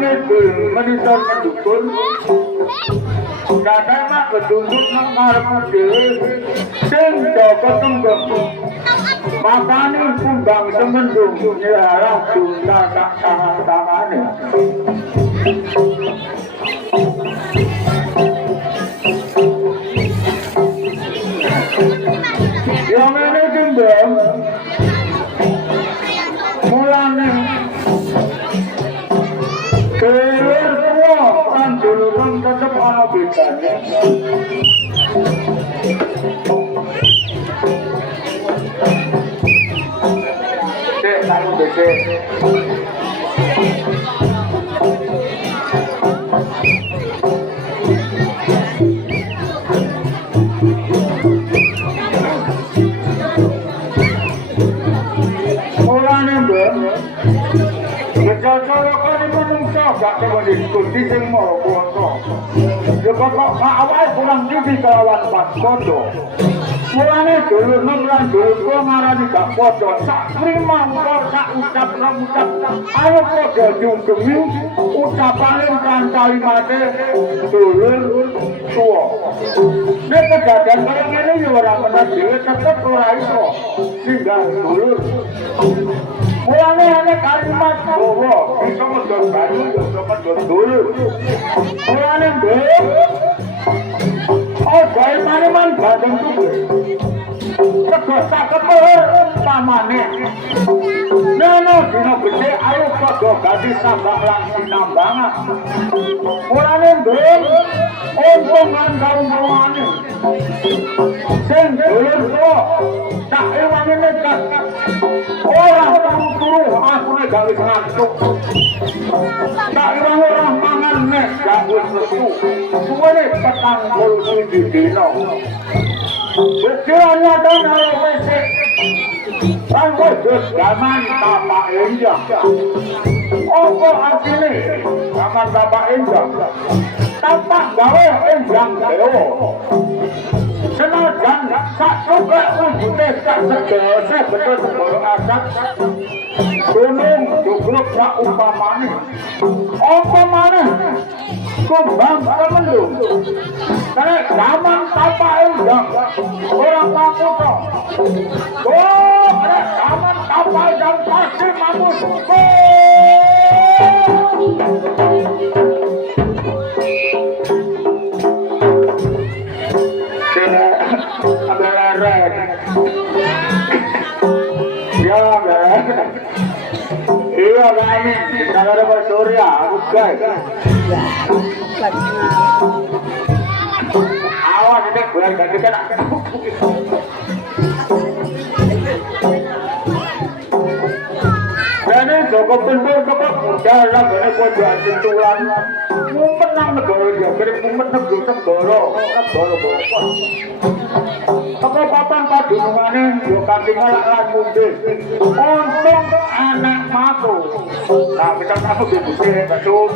ngedul menisor mendukun kadang mak kedunduk nang ngarep dhewe sing jaga tembung makane kumbang semendung nyarang dunta sak tangan-tangane yang ini timbang mulane keluar semua kan dulu tetap ada bedanya cek taruh becek Kecocorokan menungso gak coba diskusi sing mau kuasa. Ya kok awal kurang tipi kelawan pas kodo. Mulane dulur lan dulurku ngarani gak podo. Sak lima ucap sak ucap ucap. Ayo podo diunggemi ucapane kan kalimate dulur tuwa. Nek kejadian kaya ngene ya ora menawa dhewe tetep ora iso singgah dulur. Mulane ana kalimat bahwa bisa medhot banyu bisa medhot dulur. Mulane ndek oh gawe maneman bandeng tuwe. Sego saged mer pamane. Nono dina gede ayo padha ganti sambang lan sinambangan. Mulane ndek untungan kaumane. Sing dulur tuwa tak ewange nekat. Orang turu aku nek gawe ngantuk. Tak ora mangan nek gawe sesu. Suwene petang bolu dino. Bekiranya dan hal wesek. Angko dos gaman tapak enjang. Apa artine gaman tapak enjang? Tapak gawe enjang dewa. Senajan sak juga wujudnya sak sedasa betul sebelum asap gunung jugruk sak umpamane umpamane kumbang kemendung karena zaman tapak endang orang pakuto oh karena zaman tapak dan pasti mamus iya kami kita ada bersurya guys awas ini bulan ganti kan ini Joko Bendur Joko Buddha lah ini gua jual cintulan mumpet nang negara jambir mumpet negara Kekopotan padunungane yo katingal lan mundur. Untung anak matu. Nah, kita aku dibusir betul.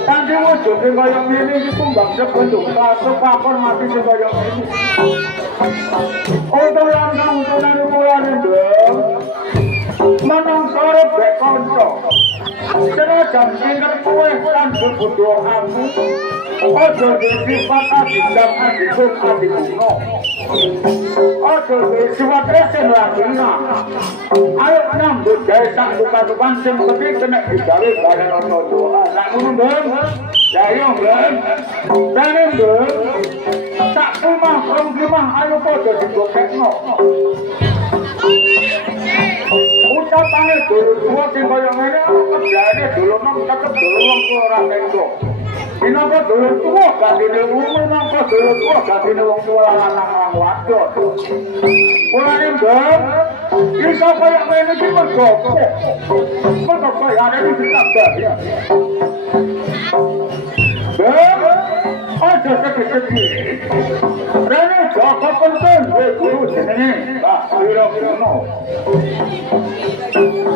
Tangke wujud sing kaya ngene iki kumbang sebentuk pasuk pakon mati sing kaya ngene. Untung lan untunane mulane ndok. Manang sore bek kanca. Senajan singker kowe lan butuh aku. Ojo disifat adidam adikun adikuno. Ojo disifat esen lagina. Ayo nyambut gawe sak bukan sing penting kena digawe bareng ana doa. Sak ngono, Bang. Ya yo, Bang. Dene, Bang. Sak rumah ayo padha digokekno. Ucapane dulur tuwa sing kaya ngene kerjane dulur nang tetep dulur wong tuwa ora teko. Dinapa dulur tuwa gandine umur napa dulur tuwa gandine wong tuwa lanang lan wadon. Mulane Mbak, iso kaya ngene iki mergo kaya iki ditabrak ya. Mbak, aja sedih-sedih. Rene Joko penting guru jenenge Mbak Wirono.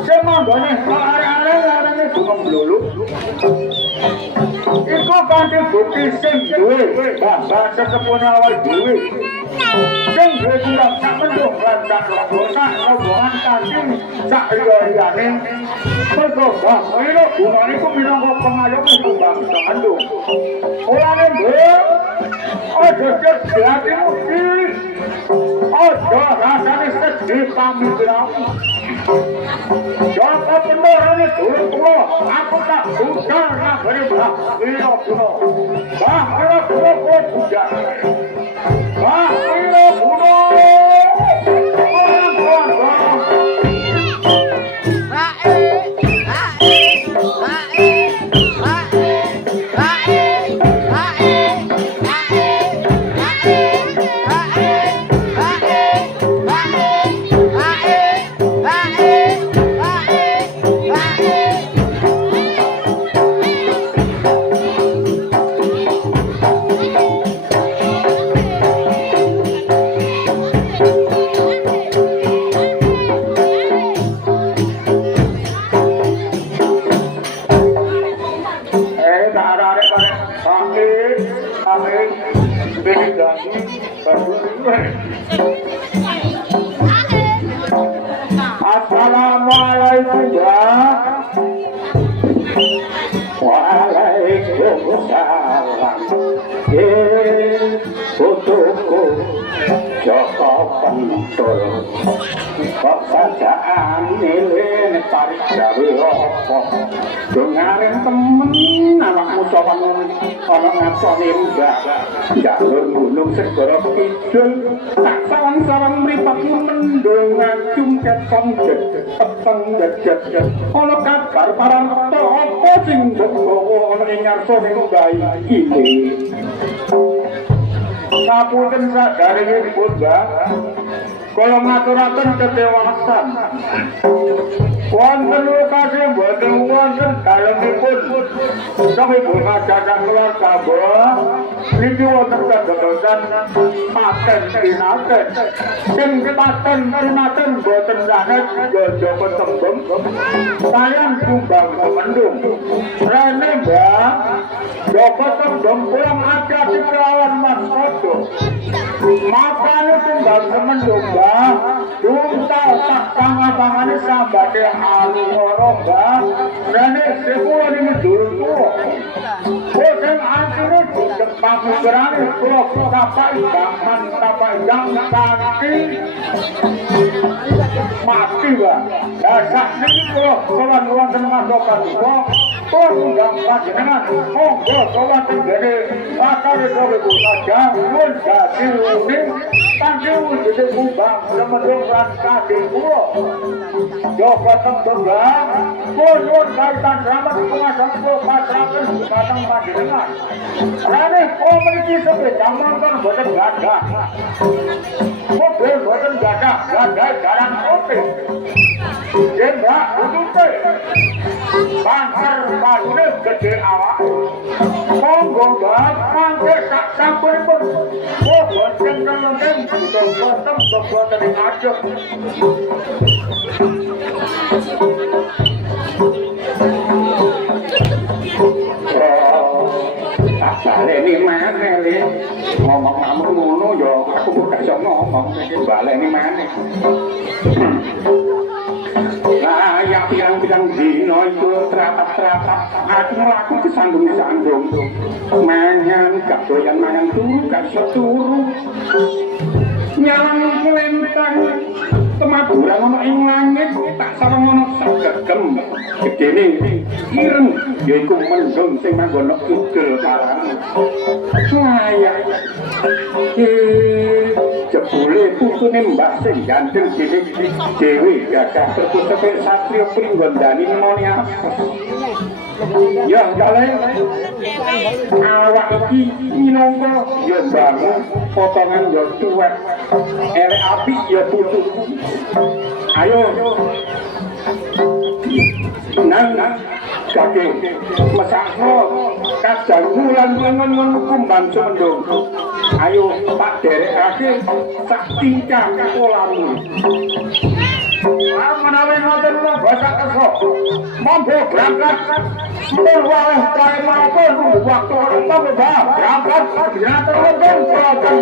Semanggone arek-arek arene dunung blulu. Iku kanthi bukti sing duwe bahan sesepune awake dhewe sing duwe kurang sak mendung lan sak robosan rombongan kanthi sak liya-liyane mergo bahwa gunane iku minangka pengayom iku bangsa andung orane nduk aja jadimu diri aja rasane sedih pamikiranmu Jaka pendarane durung kula aku tak budal nagari bah ira kuno bah ira kuno budal bah ira kuno Assalamualaikum Waalaikumsalam putuku Joko Pentul kok sajaan nilai tarik gawe apa dengarin temen anakmu sopan ana ngacone mbak jalur gunung segara kidul tak sawang-sawang mripatmu mendung ngacung ketong peteng dedet ana kabar parang apa sing gawa ana ing ngarsane bayi iki sapunten sadaringipun Mbak kula ngaturaken ketewasan wonten lokasi mboten wonten dalemipun sampun ngajak keluarga Mbah niki wonten kedadosan paten tinaten sing paten tinaten mboten saged gojo petembung sayang kumbang mendung rene Mbah Joko tembung pulang hati-hati kelawan Mas Kodo makanya tumbang mendung Mbah Duntal tak pangan-pangane sambate aloro Mbah rene sepuluh ini durung tuwa sing antine Jepang migrane kula tapai bangman tapai jang kanthi mati Mbah lah sak niki kula wonten masokan Punggang panjenengan monggo sawanten gede akare dhewe saja mun dadi uning kanthi wujude kumbang remedung lan kadhe kula Joko tembung pun kaitan ramat kumasan kula pasrahaken dhateng panjenengan rene kula mriki sepeda motor boten gadah mobil boten gadah jalan oke jembak utute Bangkar balune gede awak monggo Mbah mangke sak sampunipun boten nenten boten boten ngajeng tak baleni maneh le ngomong kamu ngono ya aku gak iso ngomong iki baleni maneh yang pirang-pirang dino itu terapat-terapat aku ngelaku kesandung-sandung mangan gak doyan mangan turu gak iso turu nyalang kelentang kemaduran ono ing langit tak sareng ono sagegem gedene ireng yaiku mendung sing manggon kidul parang saya jebule putune Mbah sing gandeng dhewe gagah terpucuk satriya pringgondani moni apes ya kale awak iki minangka ya bangun potongan ya tuwek elek apik ya putuku ayo nang kaki mesakno kadang bulan ngon kumbang semendung ayo tak derekake sak tingkah polamu menawi ngoten lho basa kesok monggo berangkat mulai kaya mawon waktu apa berangkat jenazah wonten kelawan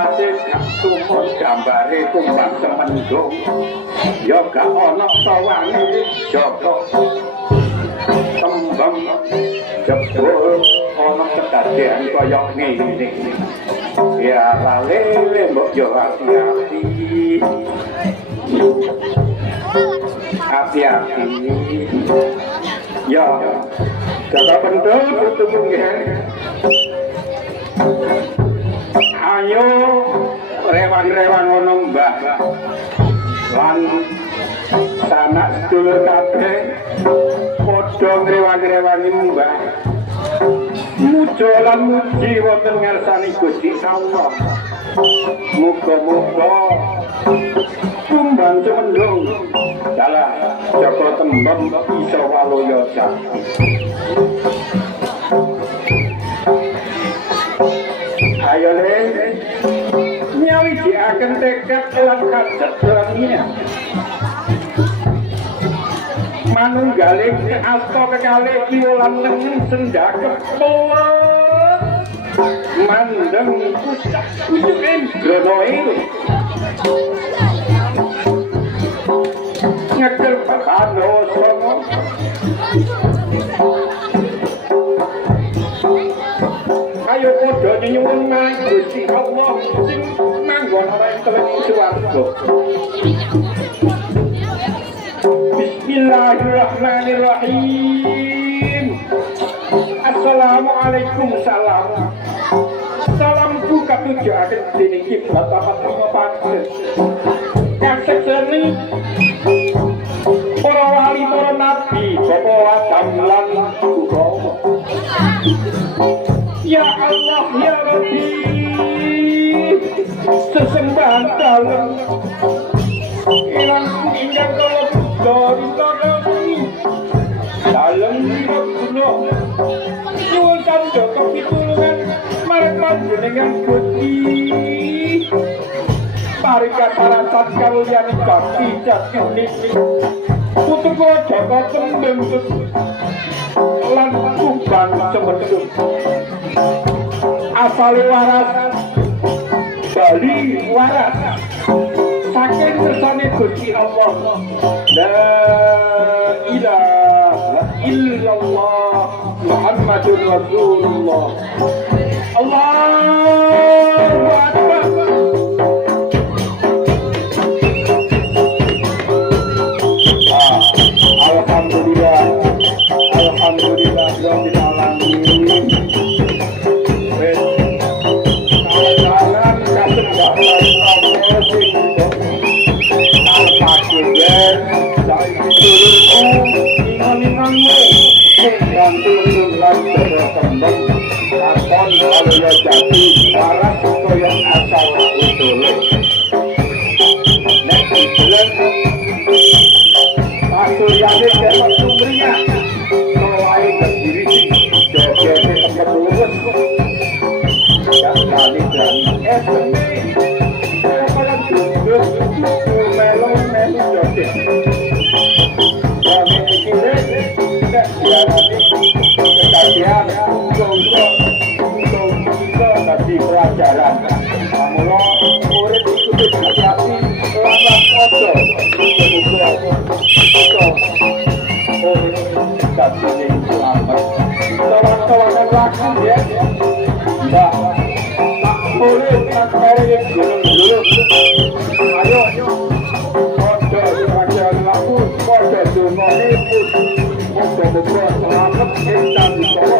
macet gambare kumbang semendung ya gak ana sawange joko tembang jebul ana kedadean kaya ngene ya lale mbok yo hati-hati ya jaga pendul bertemu ayo rewan-rewan ngono mbah lan sanak sedulur kabeh padha ngrewan-rewani mbah muja lan muji wonten ngarsani Gusti Allah muga-muga kumbang semendung dalah jaga tembem iso waloya sakti ayo le nyawi diaken tekad lan kajet dalamnya manunggale asta kekale kiwolan nengen sendakep mandeng pucak kujukin gronoe nyekel pakano sono ayo padha nyuwun marang Gusti Allah sing manggon ana ing teleng swarga. Bismillahirrahmanirrahim. Assalamualaikum salam. Salamku katujuaken dening kiblat papat lima pager. Kasekseni para wali para nabi Bapa Adam lan Uga. Ya Allah ya Rabbi sesembahan dalem irangku ingkang kala dari tanami dalem guna nyuwun kangge pitulungan marang panjenengan Gusti parikat parasat kaliyan bakti jati putu kula Jaka Tembeng lan kumbang semendung asale waras Bali waras saking kersane Gusti Allah la ilaha illallah Muhammadur Rasulullah Allahu Akbar. Alhamdulillah Alhamdulillah Rabbil Alamin. Jati waras koyo asal usule nek dijelas asuryane kepet sumringah sowae berdiri joget tempat lurus gak kali dan pada duduk melu joget kami kira tidak diarani kekasihan tadi pelajaran mula murid ikuti hati-hati lan ojo tadi selamat kawan-kawan lagi ya mbak tak boleh tak kaya ing Candi Solo